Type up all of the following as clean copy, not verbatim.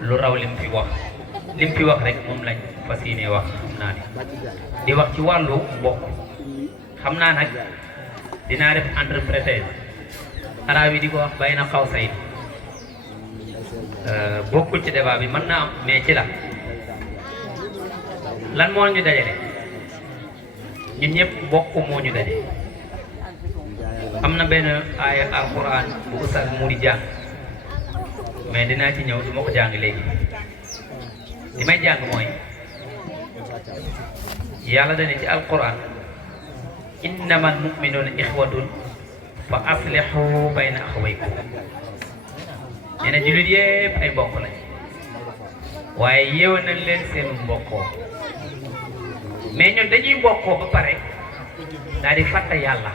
lu raw lim fi wax rek moom lañ fas yéene wax xam naa ni di wax ci wàllu mbokk xam naa nag dinaa def interpréter arab yi di ko wax bay na xaw say bokkul ci débat bi mën naa am mais ci la lan moo ñu dajale ñun ñëpp mbokk moo ñu daje am na benn aaya alquran bu ustaz mu di jàng mais dinaa ci ñëw du ma ko jàng léegi li may jàng mooy yàlla dane ci alquran innamal mu'minuna ixwatun fa aslihu bayna axawaykum nee na jullit yépp ay mbokk lañ waaye yéwénal leen seen mbokkoo mais ñun dañuy mbokkoo ba pare daal di fàtte yàlla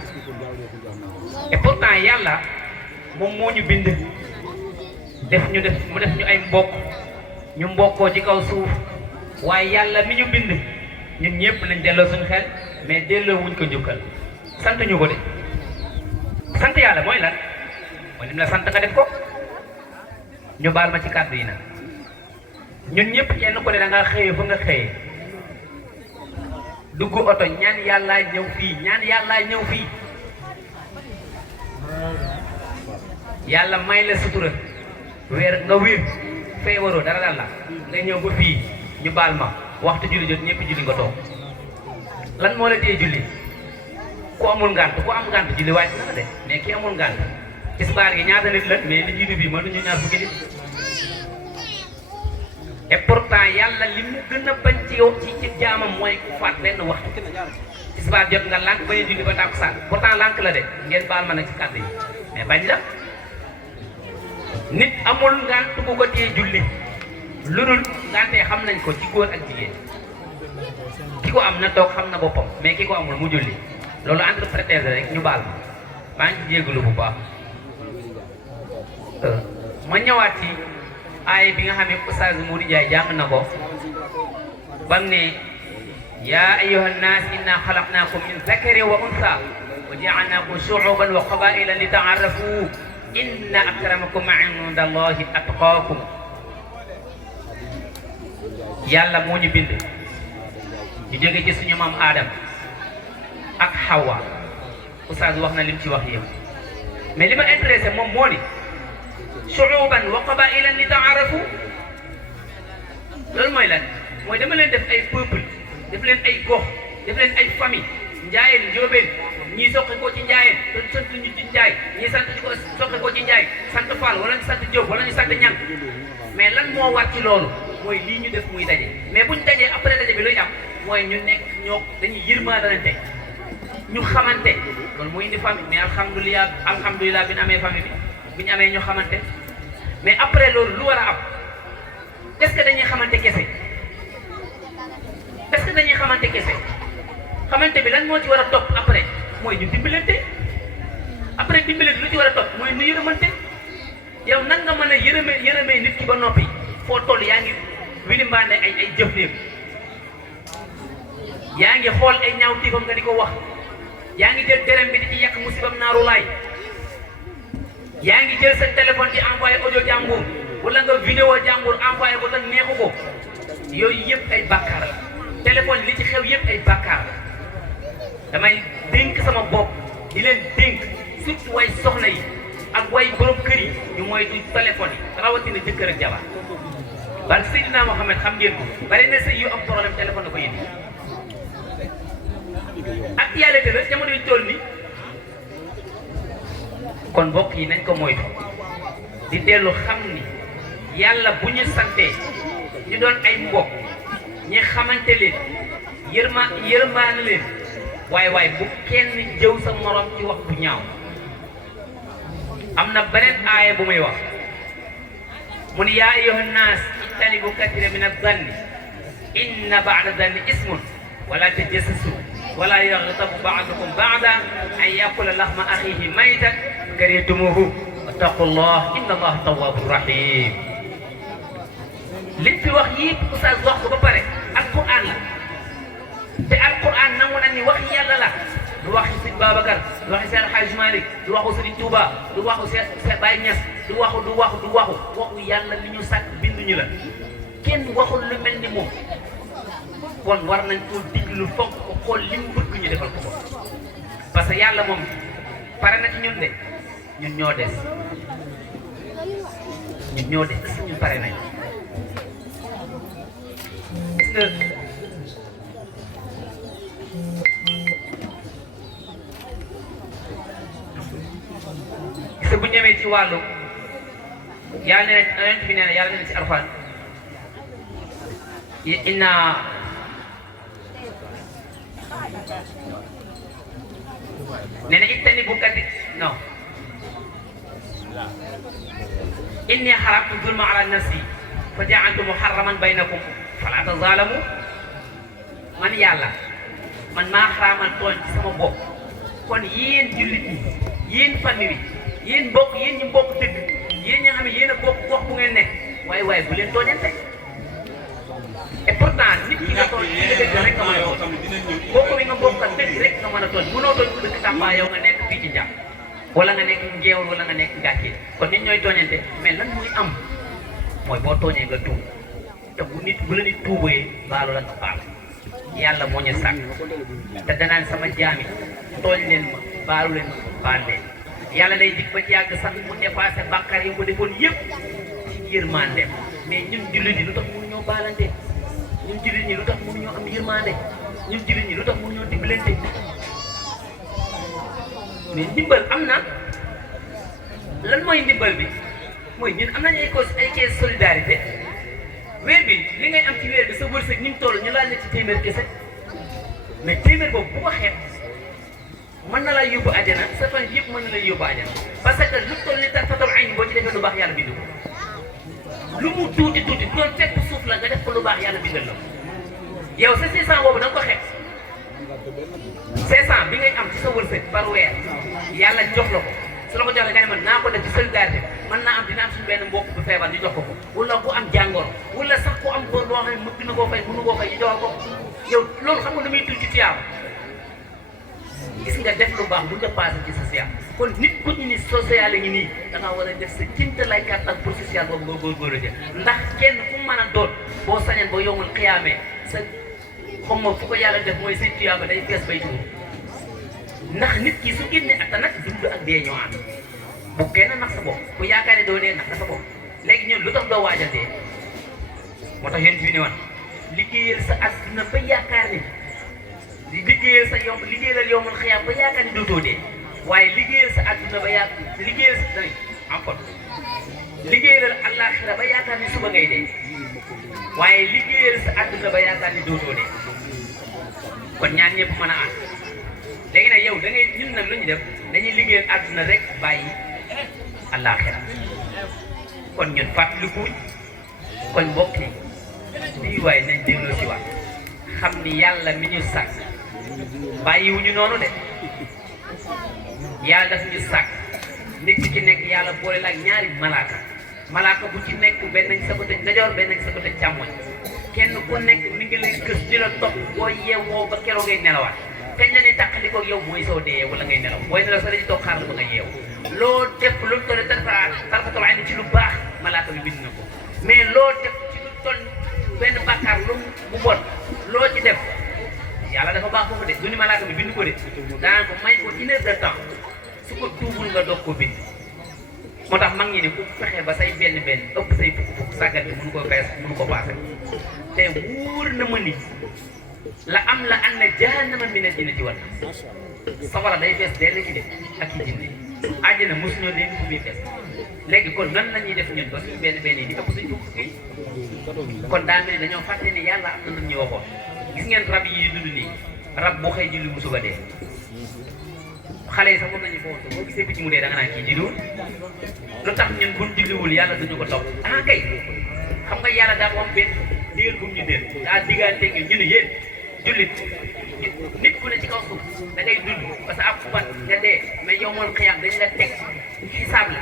et pourtant yàlla moom moo ñu bind mu def ñu ay mbokk ñu mbokkoo ci kaw suuf waaye yàlla mi ñu bind ñun ñëpp nañ delloo suñu xel mais delloo wuñ ko njukkal sant ñu ko de sant yàlla mooy lan mooy lim la sant nga def ko ñu baal ma ci kàddu yi nag ñun ñëpp kenn ko ne da ngaa xëyee fa nga xëyee dugg oto ñaan yàllaa ñëw fii yàlla may la sutura nga wér feebaroo dara daal la nga ñëw ba fii ñu baal ma waxtu julli jot ñëpp julli nga toog lan moo la tee julli ku amul ngànt ku am ngànt julli wàcc na la de mais ki amul ngànt tisbaar gi ñaata nit la mais li jiitu bii mënuñu ñaar fukki nit et pourtant yàlla li mu gën a bañ ci yow ci jaamam mooy ku faat benn waxtu tisbaar jot nga lànk bañ a julli ba tàkkusaan pourtant lànk la de ngeen baal ma nag ci kàddu yi mais bañ la nit amul ngànt bu ko téye julli lu dul ngàntee xam nañ ko ci góor ak jigéen ki ko am na toog xam na boppam mais ki ko amul mu julli loolu interpréter rek ñu baal maa ngi ci jégalu bu baax ma ñëwaat ci aaya bi nga xam ne Oustaz Modou Ndiaye jàng na ko bam ne yaa ayyuha nnaas inna xalaqnaakum min zakarin wa unsa wa jaalnaakum shuuban wa qabaila li taarafu inna akramakum inda allahi atqaakum yàlla moo ñu bind ñu jóge ci suñu maam Adam ak Hawa Oustaz wax na lim ci wax yëpp mais li ma intéressé moom moo ni shuuban wa qabailan li taarafu loolu mooy lan mooy dama leen def ay peuple def leen ay gox def leen ay famille njaayeen njóobeen ñii soqe ko ci njaayeen te sant ñu ci njaay ñii sant ko soqe ko ci njaay sant Fall wala ñu sant Diop wala ñu sant Ñang mais lan moo war ci loolu mooy lii ñu def muy daje mais buñ dajee après daje bi luy am mooy ñu nekk ñoo dañuy yërmaalante ñu xamante loolu mooy indi famille mais alhamdulilah bi ñu amee famille bi ñu amee ñu xamante mais après loolu lu war a am est-ce que dañuy xamante kese est-ce que dañuy xamante kese xamante bi lan moo ci war a topp après mooy ñu dimbalante après dimbalante lu ci war a topp mooy ñu yërëmante yow nan nga mën a yërëmee nit ki ba noppi foo toll yaa ngi wilimbaane ay jëfleem yaa ngi xool ay ñaaw tiifam nga di ko wax yaa ngi jël dërëm bi di ci yàq musibam naaru laay yaa ngi jël sa téléphone di envoyé audio jàmbur wala nga vidéo jàmbur envoyé ko te neexu ko yooyu yëpp ay bàkkaar la téléphone li ci xew yëpp ay bàkkaar la damay dénk sama bopp di leen dénk surtout way soxna yi ak way borom kër yi ñu moytu téléphone yi rawatina jëkkër ak jabar parce que Seydina Mohamed xam ngeen ko bari na sëy yu am problème téléphone la ko indi actualité la jamono yu toll ni kon mbokk yi nañ ko moytu di dellu xam ni yàlla bu ñu santee ñu doon ay mbokk ñi xamante leen yërmaane leen waaye bu kenn jëw sa morom ci wax bu ñaaw am na beneen aaya bu muy wax mu ni yaa ayyuha nnaas ijtanibu kathiran min az-zanni inna ba'da zanni ismun wala tajassasu wala yaghtab ba'dukum ba'dan an yakula lahma akhihi maytan karihtumuhu wattaqullah inna allaha tawwabur rahim liñ fi wax yëpp Oustaz wax ko ba pare alquran la te alquran nangu na ni wax yàlla la du waxi Sëñ Babacar du waxi Seydi El Hadji Malick du waxu Sëriñ Touba du waxu Baye Niass du waxu waxu yàlla li ñu sàkk bind ñu la kenn waxul lu mel ni moom kon war nañ koo diglu fonk ko xool li mu bëgg ñu defal ko ko parce que yàlla moom pare na ci ñun de ñun ñoo des ñun pare nañ gis nga bu ñëwee ci wàllu yàlla nee na yonent bi nee na yàlla nee na ci Alxuraan inna nee na ittanibu non inni xaramtu zulma ala nafsi fa ja'altu muharraman baynakum fala tazalamu man yàlla man maa xaraamal tooñ ci sama bopp kon yéen jullit ñi yéen famille bi yéen ñu mbokk dëkk yéen ñi nga xam ne yéen a bokk gox bu ngeen nekk waaye bu leen tooñante et pourtant nit ki nga tooñ ci dëkk rek nga mën a tooñ bokk mi nga bokk ak dëkk rek nga mën a tooñ mënoo tooñ ku dëkk Tamba yow nga nekk fii ci Ndiaye wala nga nekk Ngeewul wala nga nekk Gàcce kon nit ñooy tooñante mais lan muy am mooy boo tooñee nga tuub te bu la nit tuubee baalu la nga baal yàlla moo ñu sàkk te danaan sama jaami tooñ leen ma baalu leen ma baal leen yàlla day dig ba ci yàgg sax mu dépassé bàkkaar yi ko defoon yëpp ci yërmandeem mais ñun jullit ñi lu tax mënuñoo baalante ñun jullit ñi lu tax mënuñoo am yërmande ñun jullit ñi lu tax mënuñoo dimbalante mais ndimbal am na lan mooy ndimbal bi mooy ñun am nañu ay caisse solidarité weer bi li ngay am ci weer bi sa wërsëg ni mu toll ñu laal la ci téeméer kese mais téeméer boobu bu ko xeeb mën na laa yóbbu àjjana sa fan yëpp mën na lay yóbbu àjjana parce que lu toll ni tarfatal ayni boo ci defee lu baax yàlla bind ko lu mu tuuti tuuti doon fekk suuf la nga def ko lu baax yàlla bindal la yow sa 600 boobu da nga ko xeeb 500 bi ngay am ci sa wërsëg par weer yàlla jox la ko su la ko joxee nga ne man naa ko def ci solidarité mën naa am dina am suñu benn mbokk bu feebar ñu jox ko wala ku am jàngoro wala sax ku am bor boo xam ne mëgg na koo fay mënu koo fay ñu joxal ko yow loolu xam nga lu muy tuuti ci yàlla gis nga def lu baax bu nga passé ci social kon nit ku ñu ni social la ngi nii da nga war a def sa cinte lay kàttan pour social boobu nga góorgóorlu jël ndax kenn fu mu mën a doon boo sañoon ba yowmal xiyaamee sa xam nga fu ko yàlla def mooy say tuyaaba day fees bay tuur ndax nit ki su génnee ak nag dund ak dee ñoo ànd bu kenn nax sa bopp bu yaakaar ne doo dee nax sa bopp léegi ñun lu tax doo waajal dee moo tax yéen fi ne woon liggéeyal sa àdduna ba yaakaar ni liggéeyal sa yomb liggéeyal yombal xiyaam ba yaakaar ni dootoo dee waaye liggéeyal sa àdduna ba liggéeyal sa encore liggéeyal àllaaxira ba yaakaar ni suba ngay dee waaye liggéeyal sa àdduna ba yaakaar ni dootoo dee kon ñaan ñëpp mën a ànd léegi nag yow da ngay ñun nag lu ñu def dañuy liggéeyal àdduna rek bàyyi àllaaxira kon ñun fàttalikuñ kon mbokk yi lii waaye nañ delloo si waat xam ni yàlla mi ñu sàkk bàyyiwuñu noonu de yàlla daf ñu sàkk nit ci nekk yàlla boole la ak ñaari malaaka bu ci nekk benn ci sa côté ndajoor benn ci sa côté càmmoñ kenn ku nekk mi ngi lay gës di la topp boo yeewoo ba keroog ngay nelawaat kañ la ne tàqalikoo yow mooy soo dee wala ngay nelaw booy nelaw sax dañuy toog xaar la ba nga yeewu loo def lu toll tarfatal ayni ci lu baax malaaka bi bind na ko mais loo def ci lu toll benn bàkkaar lu bu bon loo ci def yàlla dafa baax foofu de du ni malaaka bi bind ko de daan ko may ko 1 heure de temps su ko tuubul nga doog ko bind moo tax mag ñi ne ku fexe ba say benn ëpp say fukk sàggat bi mënu ko fees mënu ko paase te wóor na ma ni la am la an na jahannama mina jinnati wan naas safara day fees dell ci def ak ci jinne àjjana mosu ñoo dégg fu muy fees léegi kon nan la ñuy def ñun ba suñu benn yi di ëpp suñ fukk fii kon daa mel ni dañoo fàtte ni yàlla am na lu ñu waxoon gis ngeen rab yi dund nii rab boo xëy julli mu suba dee xale yi sax moom nañu foofu boo gisee picc mu dee da nga naan kii julliwul lu tax ñun buñ julliwul yàlla duñu ko topp ah kay xam nga yàlla daa ko am benn digal bu mu ñu dee daa digganteeg ñun ñu ne yéen jullit nit ku ne ci kaw suuf da ngay dund parce que ab fan nga dee mais yow moom xiyam dañ la teg xisaab la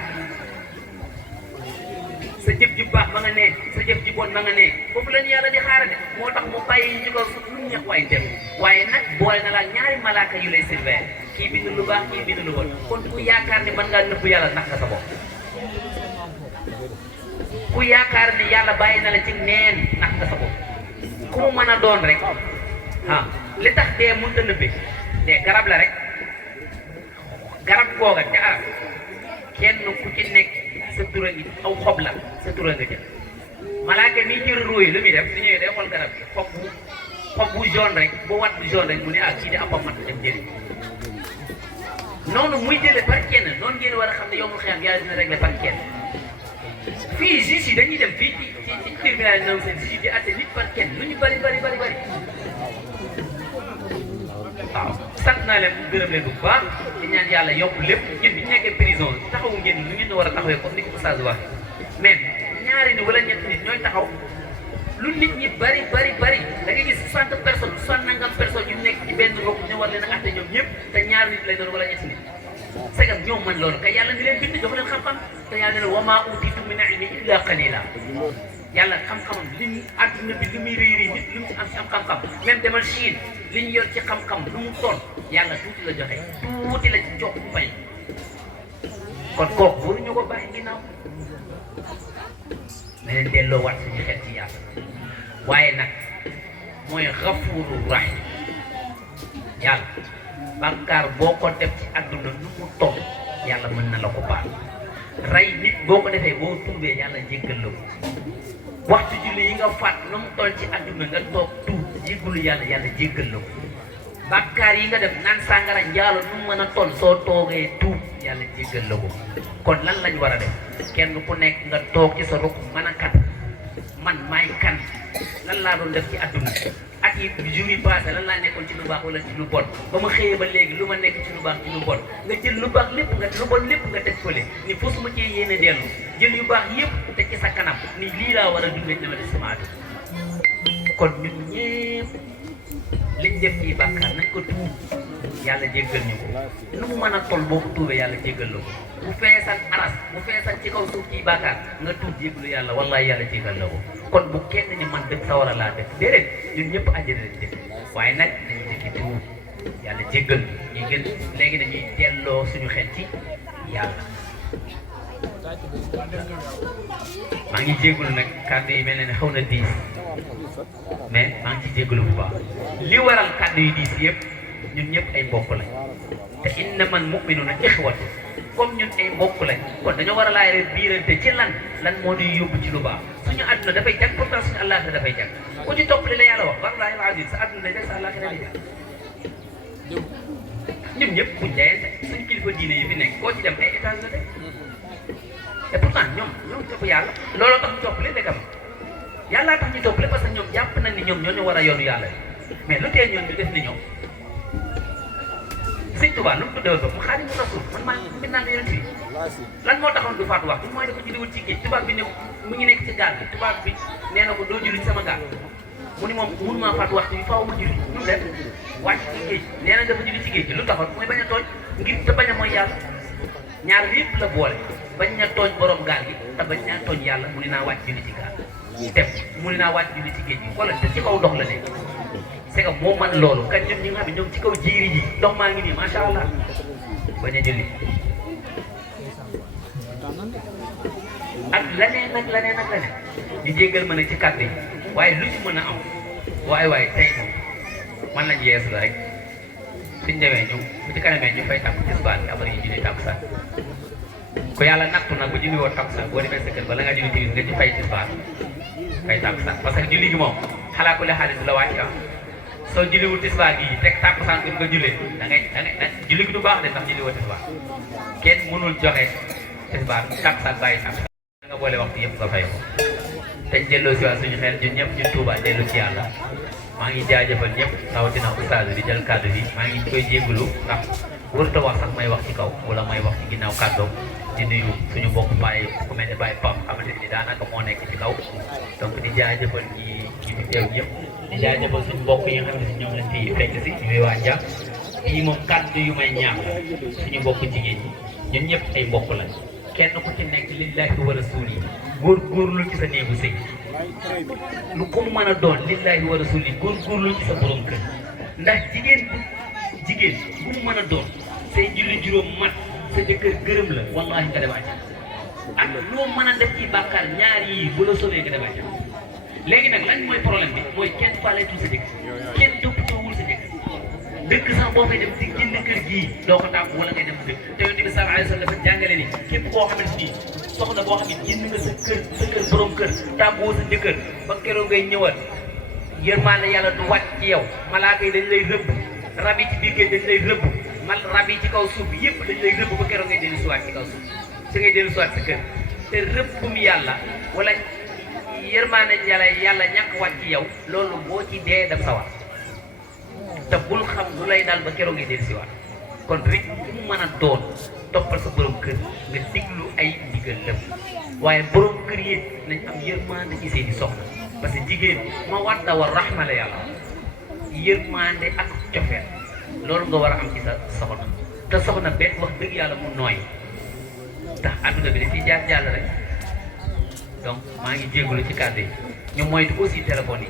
sa jëf ji baax ma nga ne sa jëf ji bon ma nga ne foofu la ñu yàlla di xaarate moo tax mu bàyyi ñu ko suuf lu ñeex waay def waaye nag boole na la ñaari malaaka yu lay surveiller kii bind lu baax kii bind lu bon kon ku yaakaar ne mën ngaa nëbb yàlla nax nga sa bopp ku yaakaar ni yàlla bàyyi na la ci neen nax nga sa bopp ku mu mën a doon rek ah li tax dee mënut a nëbbe dee garab la rek garab googa ca arab kenn ku ci nekk sa tura ngi aw xob la sa tura nga jël malaaka mi jël róoyi lu muy def su ñëwee day xool garab gi xob bu jaune rek bu wat bu jaune rek mu ne ah kii di am ba mat dem jëriñ noonu muy jëlee par kenn noonu ngeen war a xam ne yow mu xiyam yàlla dina régler par kenn fii juge yi dañuy dem fii ci tribunal yi seen juge di atte nit par kenn lu ñu bari waaw sant naa leen gërëm leen bu baax di ñaan yàlla yokk lépp ñun bi ñu nekkee prison taxawu ngeen lu ngeen war a taxawee comme ni ko Oustaz wax mais ñaari nit wala ñetti nit ñooy taxaw lu nit ñi bari da nga gis 60 personnes 60 nangam personnes yu nekk ci benn bopp ñu war leen a atte ñoom ñëpp te ñaari nit lay doon wala ñetti nit segam ñoom man loolu kay yàlla mi leen bind jox leen xam-xam te yàlla ne wa maa utiitu min ilmi illa qalila yàlla xam-xamam li ñu àdduna bi li muy réy nit lu mu ci am xam-xam même demal Chine li ñu yor ci xam-xam lu mu toll yàlla tuuti la joxe tuuti la ci jox bu bay kon kooku waruñu ko bàyyi ginnaaw mais leen delloo waat suñu xel ci yàlla waaye nag mooy Gafuuru Rahim yàlla bàkkaar boo ko def ci àdduna nu mu toll yàlla mën na la ko baal rey nit boo ko defee boo tuubee yàlla jéggal la ko waxtu julli yi nga faat nu mu toll ci àdduna nga toog tuub jéggalu yàlla jéggal la ko bàkkaar yi nga def naan sàngara njaalo nu mu mën a toll soo toogee tuub yàlla jéggal la ko kon lan lañ war a def kenn ku nekk nga toog ci sa rukk mën a kan man maay kan lan laa doon def ci àdduna at yi jours yi passé lan laa nekkoon ci lu baax wala ci lu bon ba ma xëyee ba léegi lu ma nekk ci lu baax ci lu bon nga jël lu baax lépp nga lu bon lépp nga teg fële ni foofu ma cee yéene dellu jël yu baax yëpp teg ci sa kanam ni lii laa war a dundee dama def sama àdduna kon ñun ñëpp liñ def ci bàkkaar nañ ko tuub yàlla jéggal ñu ko nu mu mën a toll boo ko tuubee yàlla jéggal la ko bu feesal aras bu feesal ci kaw suuf ci bàkkaar nga tuub jéggalu yàlla wallahi yàlla jéggal la ko kon bu kenn ni man dëkk sa war a laa def déedéet ñun ñëpp àjjana lañ def waaye nag dañu dëkki tuub yàlla jéggal ñu gën léegi dañuy delloo suñu xel ci yàlla maa ngi jéggalu nag kàddu yi mel ne xaw na diis mais maa ngi ci jéggalu bu baax li waral kàddu yu diis yëpp ñun ñëpp ay mbokk lañ te innamal mu'minuuna ixwatu comme ñun ay mbokk lañ kon dañoo war a laay rek biirante ci lan moo di yóbbu ci lu baax suñu àdduna dafay jag pourtant suñu àllaaxira dafay jag ku ci topp li la yàlla wax wallaahi al-aziim sa àdduna day jag sa àllaaxira day jag ñun ñëpp buñ jaayante suñu kilifa diine yi fi nekk koo ci dem ay étage la de et pourtant ñoom topp yàlla looloo tax ñu topp leen dëggam yàllaa tax ñu topp leen parce que ñoom jàpp nañ ni ñoom ñoo ñu war a yoonu yàlla mais lu tee ñoom ñu def ni ñoom Sëñ Tuubaa lu mu tuddee woon mu Xaadimu Rasuul man maa ngi naan yonent bi lan moo taxoon du faatu waxtu mooy dafa julliwul ci géej tubaab bi ne mu ngi nekk ci gaal bi tubaab bi nee na ko doo julli ci sama gaal mu ni moom mënu maa faatu waxtu bi faaw ma julli lu mu def wàcc ci géej nee na dafa julli ci géej gi lu taxoon mooy bañ a tooñ ngir te bañ a mooy yàlla ñaar yëpp la boole bañ a tooñ borom gaal gi te bañ a tooñ yàlla mu ni naa wàcc julli ci gaal dem mu ni naa wàcc julli ci géej gi wala te ci kaw dox la nekk c'est que moo man loolu kan ñun ñi nga xam ne ñoom ci kaw jiiri ji ndox maa ngi nii macha allah bañ a julli ak leneen ak leneen ñu jéggal ma nag ci kàddu yi waaye lu ci mën a am waaye tey moom man lañ yees la rek suñ demee ñu bu ci kanamee ñu fay tàkk tisbaar bi après ñu julli takkusaan ku yàlla nattu nag bu julli woon takkusaan boo demee sa kër bala nga julli timis nga ci fay tisbaar fay takkusaan parce que julli gi moom xalaa ku le xaalis la wàcc soo julliwul tisbaar gi teg takkusaan bi nga jullee da ngay julli gi du baax de ndax julli woo tisbaar kenn mënul joxe tisbaar takkusaan bàyyi takkusaan nga boole waxtu yëpp nga fay ko te delloo si waat suñu xel ñun ñëpp ñu Tuubaa dellu ci yàlla maa ngi jaajëfal ñëpp rawatina oustaz di jël kàddu bi maa ngi koy jégalu ndax warut a wax sax may wax ci kaw wala may wax ci ginnaaw kàddoom di nuyu suñu mbokk Baye ku mel ne Baye Pam xamante ni daanaka moo nekk ci kaw donc di jaajëfal ñi fi teew ñëpp di jaajëfal suñu mbokk yi nga xam ne si ñoom lañ fi fekk si ñuy waa Dia fii moom kàddu yu may ñaax la suñu mbokk jigéen ñi ñun ñëpp ay mbokk lañ kenn ku ci nekk lillahi wa rasuuli góorgóorlu ci sa néegu sëy lu ko mën a doon lillahi wa rasuuli góorgóorlu ci sa borom kër ndax jigéen bu mu mën a doon say julli juróom mat sa jëkkër gërëm la wallahi nga dem àjjana ak loo mën a def ci bàkkaar ñaar yii bu la sauvé nga dem àjjana. léegi nag lan mooy problème bi mooy kenn faaleetul sa dëkk kenn toppatoowul sa dëkk sax boo fay dem di jënd kër gii doo ko tàmm wala ngay dem dëkk te Yonent bi sallallahu alayhi wa sallam dafa jàngale ni képp koo xamante ni soxna boo xam ne jënd nga sa kër borom kër tàggoo sa jëkkër ba keroog ngay ñëwaat yërmaande yàlla du wàcc ci yow malaaka yi dañ lay rëbb rab yi ci biir kër dañ lay rëbb rab yi ci kaw suuf yëpp dañ lay rëbb ba keroog ngay dellu siwaat ci kaw suuf si ngay dellu siwaat sa kër te rëbbum yàlla wala yërmaande yàlla ñàkk wàcc ci yow loolu boo ci dee dem sawar te bul xam lu lay daal ba keroog ngay dellu siwaat kon rek mu mën a doon toppal sa borom kër nga diglu ay ndigal lépp waaye borom kër yi nañ am yërmaande ci seeni soxna parce que jigéen ma wadda wa rahma la yàlla yërmaande ak cofeel loolu nga war a am ci sa soxna te soxna benn wax dëgg yàlla mu nooy ndax adduna bi dafiy jaar jàll rek donc maa ngi jégalu ci kàddu yi ñu moytu aussi téléphone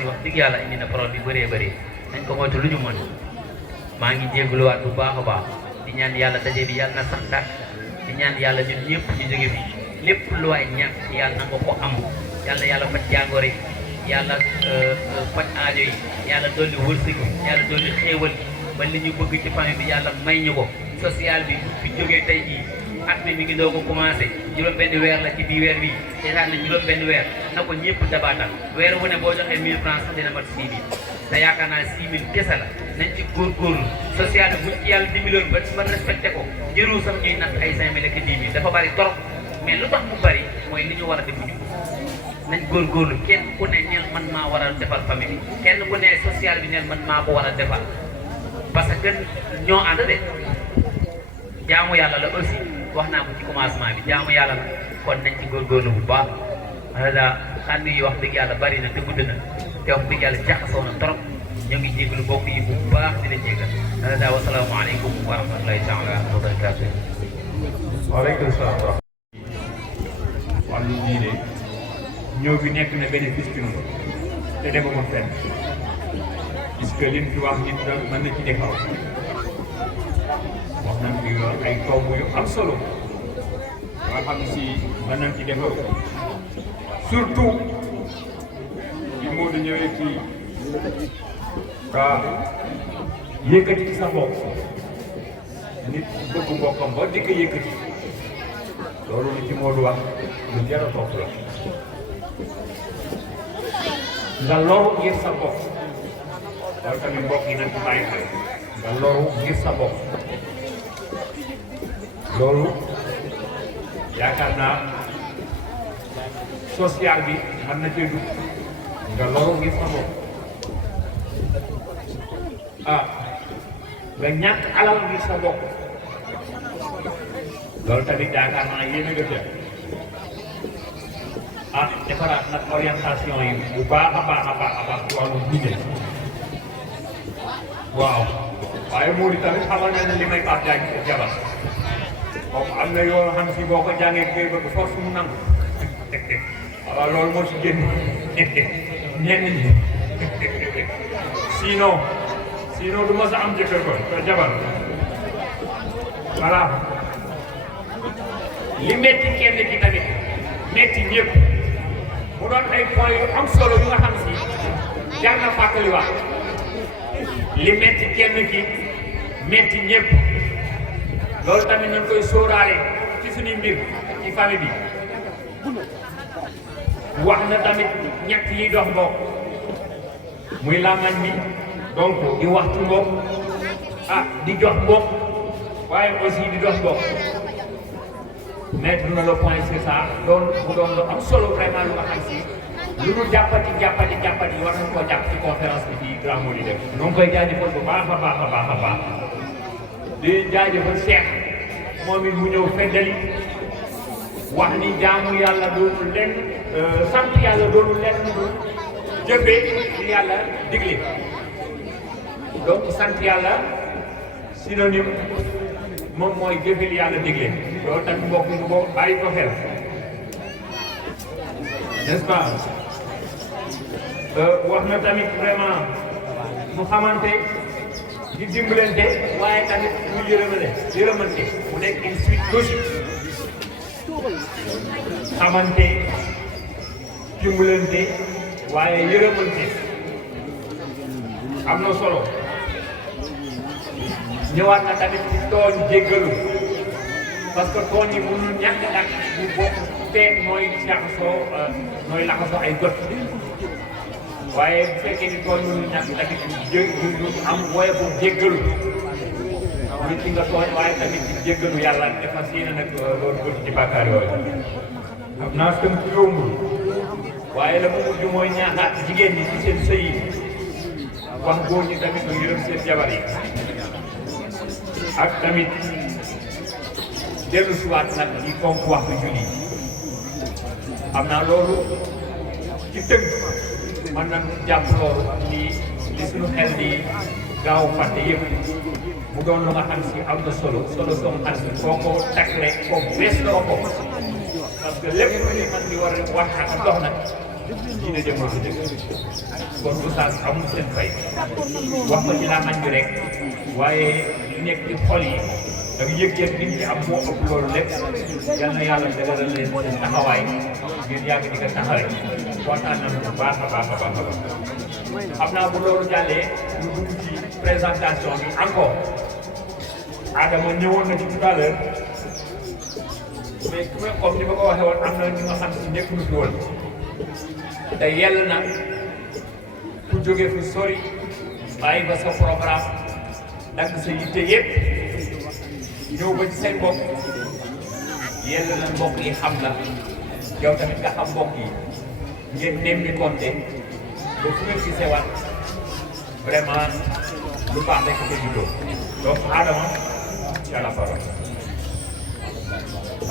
yi wax dëgg yàlla indi na problème yu bëree bëri nañ ko moytu lu ñu mën maa ngi jégaluwaat bu baax a baax di ñaan yàlla daje bi yàlla na sax dàq di ñaan yàlla ñun ñëpp ñu jóge fi lépp lu waay ñàkk yàlla na nga ko am yàlla faj jàngoro yi yàlla faj aajo yi yàlla dolli wërsëg yàlla dolli xéewal ba li ñu bëgg ci famille bi yàlla may ñu ko social bi fi jógee tey jii at mi ngi doog a commencé juróom-benn weer la ci biir weer bi seetaan na juróom-benn weer na ko ñëpp dabaatal weer wu ne boo joxee 1000 francs sax dina mat 6 000 te yaakaar naa 6 000 kese la nañ ci góorgóorlu social bi buñ ci yàlla dimbiloon ba respecté ko jërul sax ñuy natt ay 5 000 ak 10 000 dafa bari trop mais lu tax mu bari mooy li ñu war a def ñu nañ góorgóorlu kenn ku ne neel man maa war a defal famille bi kenn ku ne social bi neel man maa ko war a defal parce que ñoo ànd de jaamu yàlla la aussi wax naa ko ci commencement bi jaamu yàlla la kon nañ ci góorgóorlu bu baax wala xànn yi wax dëgg yàlla bari na te gudd na te wax dëgg yàlla jaxasoo na trop ñoo ngi jégalu bokk yi bu baax di leen jégal hada wa salaamu aleykum wa rahmatullahi taala wa barakatuh. waaleykum salaam. wàllu diine ñëw bi nekk na bénéfice ci ñun te demagul fenn puisque lim fi wax nit mën na ci defaw wax nañ fi ay tomb yu am solo nga xam ne si mën nañ ci defaw surtout li moo di ñëwee ci ka yëkkati ci sa bopp nit bëgg boppam ba di ko yëkkati loolu li ci moo du wax lu jar a topp la nga loru ngir sa bopp loolu tamit mbokk yi nañ ci bàyyi xel nga loru ngir sa bopp loolu yaakaar naa social bi xam na cee dugg nga loru ngir sa bopp nga ñàkk alal ngir sa bopp loolu tamit yaakaar naa yéen a nga defaraat nag orientation yi bu baax a baax ci wàllu diine waaw waaye moo di tamit xamal na ne li may Pape Diagne jabar comme am na yoo xam si boo ko jàngee kay bëgg force mu nangu waaw loolu moo ci génn ñenn ñi sinon du ma sa am jëkkër ko te jabar voilà li metti kenn ki tamit metti ñëpp mu doon ay points yu am solo yu nga xam si jar na fàttaliwaat li metti kenn ki metti ñëpp loolu tamit nañ koy sóoraale ci suñuy mbir ci famille bi wax na tamit ñett yi dox mbokk muy làmmañ bi donc di wax ci mbokk di jox mbokk waaye aussi di dox mbokk mettre na le point c'est ça doon mu doon lu am solo vraiment lu nga xam si lu nu jàppati war nañu koo jàpp ci conférence bi fii Grand Moly def ñoo ngi koy jaajëfal bu baax a baax di jaajëfal Cheikh moom it mu ñëw feddali wax ni jaamu yàlla doonul lenn sant yàlla doonul lenn du jëfee li yàlla digle donc sant yàlla synonyme moom mooy jëfe li yàlla digle loolu tamit mbokk mu ko bàyyi ko xel n'est-ce pas wax na tamit vraiment mu xamante di dimbalante waaye tamit ñu yërëmante mu nekk une suite logique xamante dimbalante waaye yërëmante am na solo ñëwaat na tamit ci tooñ jéggalu parce que tooñ yi mënul ñàkk nag bu bokk teen mooy laxasoo ay gët waaye bu fekkee ni tooñ mënul ñàkk tamit ñu am woye bu jéggalu nit ki nga tooñ waaye tamit ci jéggalu yàlla defas yéene nag loolu bëti ci bàkkaar yooyu xam naa tënk yombul waaye la mu mujj mooy ñaaxaat jigéen ñi ci seen sëy yi wax góor ñi tamit ñu yërëm seen jabar yi ak tamit dellu si waat nag di fonk waxtu julli xam naa loolu ci tënk mën nañ jàpp loolu li suñu xel di gaaw fàtte yëpp mu doon lu nga xam si am na solo soo xam si foo ko takkle foofu bees loo ko parce que lépp lu ñu mën di war a wax ak dox nag diine jëmoo si dëgg kon oustaz amul seen fay wax ko ci làmmiñ bi rek waaye li nekk ci xol yi ak yëg-yëg nit ñi am moo ëpp loolu lépp yal na yàlla dëgëral leen seen taxawaay ngeen yàgg di ko taxawee kontaan nañu bu baax a baax a baax a baax xam naa bu loolu jàllee ñu dugg ci présentation bi encore Adama ñëwoon na ci tout à l'heure mais comme ni ma ko waxee woon am na ñu nga xam si nekk lu fi woon te yell na ku jóge fu sori bàyyi ba sa programme dagg sa yitte yëpp ñëw ba ci seen bopp yell na mbokk yi xam la yow tamit nga xam mbokk yi ngeen nemmi compté ba fu ngeen gisee waat vraiment lu baax rek ko juddoo donc Adama ci la parole.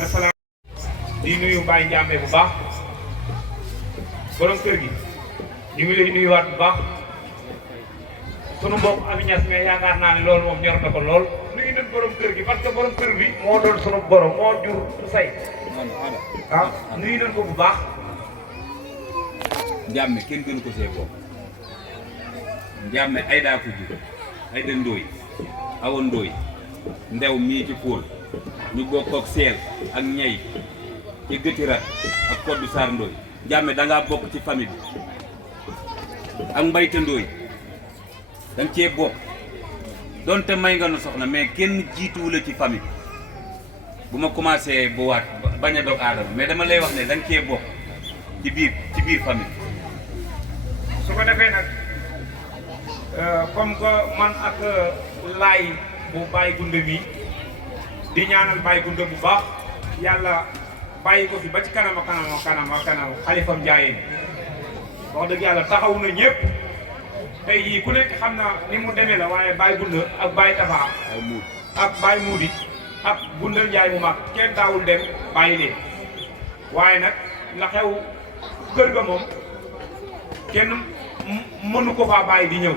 asalaam di nuyu Baye Ndiamé bu baax borom kër gi ñu ngi lay nuyuwaat bu baax sunu mbokk Ami Niass mais yaakaar naa ne loolu moom ñor na ko lool nuyu nañ borom kër gi parce que borom kër bi moo doon sunu borom moo jur say ah nuyu nañ ko bu baax. Ndiamé kenn gënu ko see bopp Ndiamé ay daa ko jur ay da ndóoy awa ndóoy ndew mii ci Poul ñu bokk ak seel ak ñay ci gëtirat ak koddu Sarr ndóoy Ndiamé da ngaa bokk ci famille bi ak mbayte ndóoy da nga cee bokk donte may nga nu soxna mais kenn jiituwu la ci famille bu ma commencé bu waat bañ a dog Adama mais dama lay wax ne da nga cee bokk ci biir famille. su ko defee nag comme que man ak laay bu Baye Gunde mi di ñaanal Baye Gunde bu baax yàlla bàyyi ko fi ba ci kanam xalifam Njaayeen wax dëgg yàlla taxawu na ñëpp tey jii ku nekk xam na ni mu demee la waaye Baye Gunde ak Baye Tafa ak Baye Moudi ak Gundal Njaay mu mag kenn daawul dem bàyyi leen waaye nag la xew kër ga moom kenn mënu ko faa bàyyi di ñëw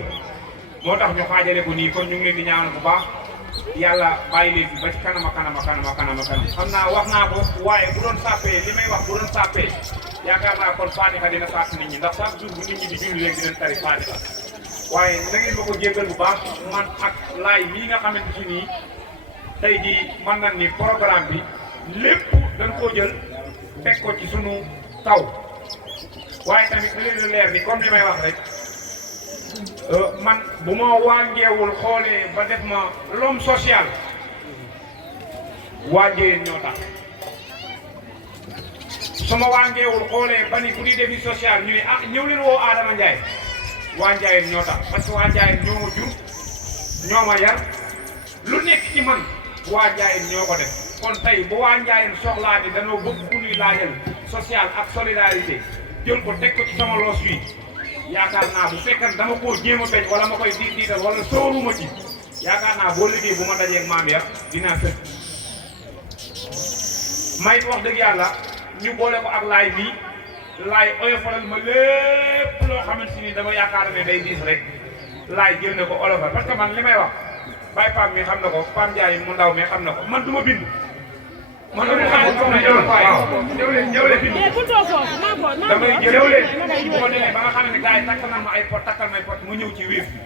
moo tax ñu xaajale ko nii kon ñu ngi leen di ñaanal bu baax yàlla bàyyi leen fi ba ci kanam xam naa wax naa ko waaye bu doon sàppee li may wax bu doon sàppee yaakaar naa kon Fatiha dina sàpp nit ñi ndax chaque jour bu nit ñi di julli léegi dinañ tari Fatiha waaye na ngeen ma ko jéggal bu baax man ak laay mii nga xamante ci nii tey jii mën nañ ni programme bi lépp dañ koo jël teg ko ci sunu taw waaye tamit da leen leer ni comme li may wax rek man bu ma wàngeewul xoolee ba def ma l'homme social wàngee ñoo tax su ma wàngeewul xoolee ba ni bu di defi social ñu ne ah ñëw leen woo Adama Ndiaye waa Ndiaye ñoo tax parce que waa Ndiaye ñoo ma jur ñoo ma yar lu nekk ci man waa Ndiaye ñoo ko def kon tey bu waa Ndiaye soxlaa ni dañoo bëgg ku ñuy laajal social ak solidarité jël ko teg ko ci sama loos wi yaakaar naa bu fekkan dama koo jéem a bañ wala ma koy diital wala sooruma ci yaakaar naa boo liggéey bu ma dajee maam ya dinaa sëkk may wax dëgg yàlla ñu boole ko ak laay bii laay oyofalal ma lépp loo xamante ni dama yaakaar ne day diis rek laay jël na ko olofal parce que man li may wax Baye Pam mi xam na ko Pam Ndiaye mu ndaw mi xam na ko man du ma bind. man dama xam ne ñëw leen bind. damay ñëw leen bu ko demee ba nga xam ne gars yi takkal ma ay pot takkal may pot mu ñëw ci wéef bi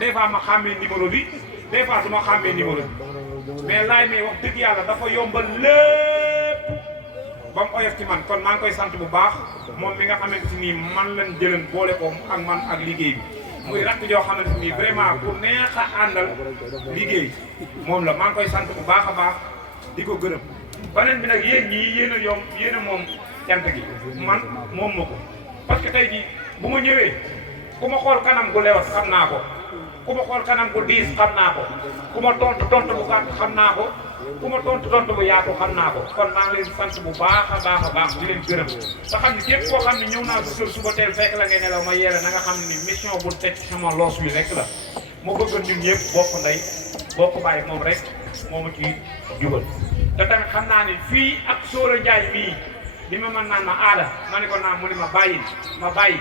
des fois ma xàmmee numéro bi des fois du ma xàmmee numéro bi mais laay may wax dëgg yàlla dafa yombal lépp ba mu oyof ci man kon maa ngi koy sant bu baax moom mi nga xamante ni man lañ jëlan boole ko ak man ak liggéey bi muy rakk joo xamante ni vraiment ku neex a àndal liggéey moom la maa ngi koy sant bu baax a baax di ko gërëm. beneen bi nag yéen ñii yéen a moom cant gi man moom ma ko parce que tey jii bu ma ñëwee ku ma xool kanam gu lewat xam naa ko ku ma xool kanam gu diis xam naa ko ku ma tontu bu gàtt xam naa ko ku ma tontu bu yaatu xam naa ko kon maa ngi leen sant bu baax a baax di leen gërëm te xam ne képp koo xam ne ñëw naa sa kër suba teel fekk la ngay nelaw ma yeele na nga xam ni mission bu teg sama loos wi rek la ma bëggoon ñun ñëpp bokk ndey bokk bàyyi moom rek moo ma ciy jubal te tamit xam naa ne fii ak Sóora Njaay mii li ma mën naan ma aada ma ne ko naan mu ne ma bàyyi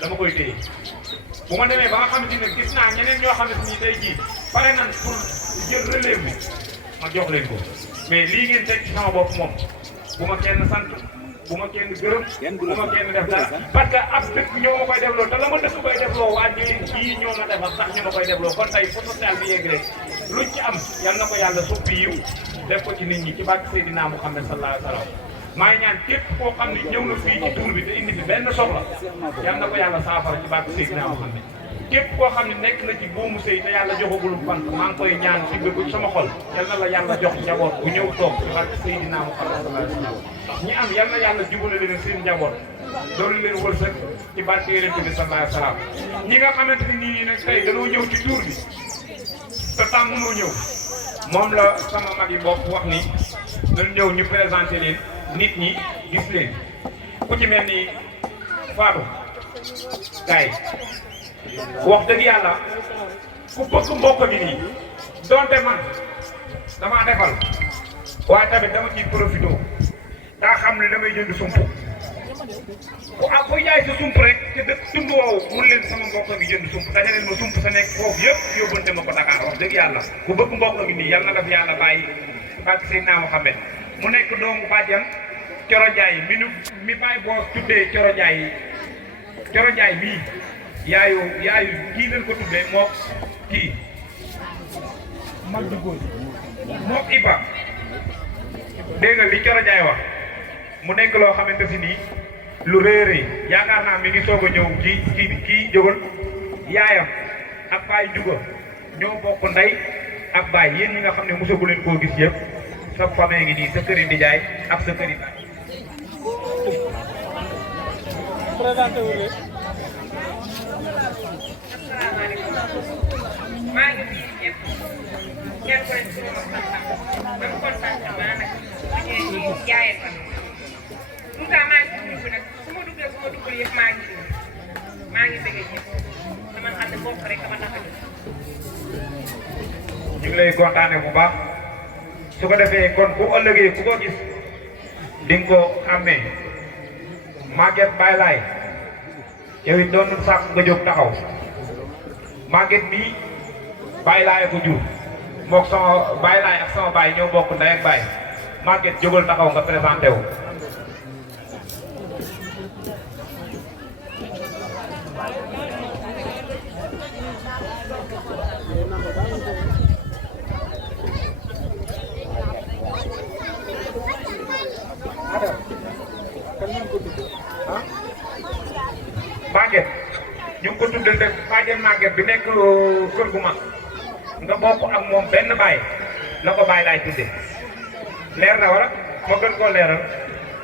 dama koy téye bu ma demee ba nga xamante ne gis naa ñeneen ñoo xamante ni tey jii pare nan pour jël relève bi ma jox leen ko mais lii ngeen teg ci sama bopp moom bu ma kenn sant bu ma kenn gërëm bu ma kenn def dara parce que ab dëkk ñoo ma koy defloo te la ma dëkk koy defloo waa ñii ñoo ma defal sax ñu ma koy defloo kon tey fu social bi yegg rek luñ ci am yal na ko yàlla suppi yiw def ko ci nit ñi ci barke Seydina Muhammad sallallahu alayhi wa sallam maa ngi ñaan képp koo xam ne ñëw na fii ci tuur bi te indi fi benn soxla yal na ko yàlla saafara ci barke Seydina Muhammad képp koo xam ne nekk na ci boomu sëy te yàlla joxagul bant maa ngi koy ñaan ci bëgg sama xol yal na la yàlla jox njaboot bu ñëw toog ci barke Seydina Muhammad sallallahu alayhi wa sallam ñi am yal na yàlla jubale leen seen njaboot doolu leen wërsëg ci barke Yonent bi sallallahu alayhi wa sallam ñi nga xamante ni nii nag tey dañoo ñëw ci tuur bi te tam mënoo ñëw moom la sama mag yi bopp wax ni dañ ñëw ñu présenté leen nit ñi gis leen ku ci mel ni Fatou Gaye wax dëgg yàlla ku bëgg mbokk gi nii donte man damaa defal waaye tamit dama ciy profité daa xam ne damay jënd sump ku jaay sa sump rek te dëkk tund woowu mun leen sama mbokk gi jënd sump dajaleen ma sump sa nekk foofu yëpp yóbbante ma ko Dakar wax dëgg yàlla ku bëgg mbokk gi nii yàlla na nga fi yàlla bàyyi barke Seydina Muhammad mu nekk doomu bàjjan Coro Njaay mi bàyyi boo tuddee Coro Njaay mii yaayu kii leen ko tuddee mook kii mook Iba dégg nga li Coro Njaay wax mu nekk loo xamante si nii lu rëy yaakaar naa mi ngi soog a ñëw kii jógal yaayam ak baay juga ñoo bokk ndey ak baay yéen ñi nga xam ne mosagu leen koo gis yëpp sa famille ngi nii sa këri nijaay ak sa këri baay maa ngi fi ñëpp kenn ku nekk si man contentement nag bu ñëwee ci jaayee fan tout ça maa ngi dugg nag su ma duggee bu ma duggul yëpp maa ngi bëgg ñëpp dama xam ne bokk rek dama tax a jóg. ñu ngi lay kontaane bu baax su ko defee kon bu ëllëgee ku ko gis di nga ko xàmmee Maguette Baye Laye yow it doon na sàkk nga jóg taxaw Maguette bii Baye Laye ko jur mook sama Baye Laye ak sama baay ñoo bokk ndey ak baay Maguette jógal taxaw nga présenté wu. Maguette ñu ngi ko tuddee def bàjjen Maguette bi nekk kër gu mag nga bokk ak moom benn baay la ko Baye Laye tuddee leer na wala ma gën koo leeral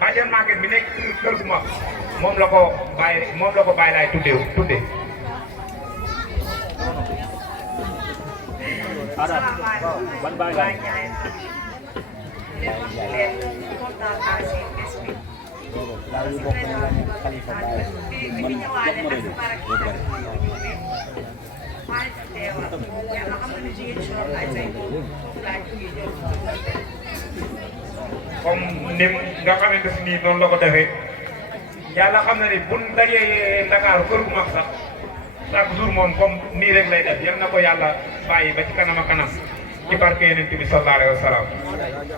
bàjjen Maguette bi nekk kër gu mag moom la ko Baye Laye tuddee. ban Baye Laye comme ni nga xamante si nii noonu la ko defee yàlla xam na ni bu dajee Dakar kër gu mag sax chaque jour moom comme nii rek lay def yal na ko yàlla bàyyi ba ci kanam a kanam ci barke Yonent bi sallallahu alayhi wa sallam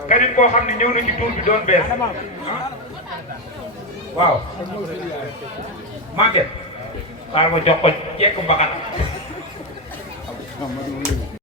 keneen koo xam ne ñëw na ci tuur bi doon bees waaw Maguette xaaral ma jox ko jekk mbaxana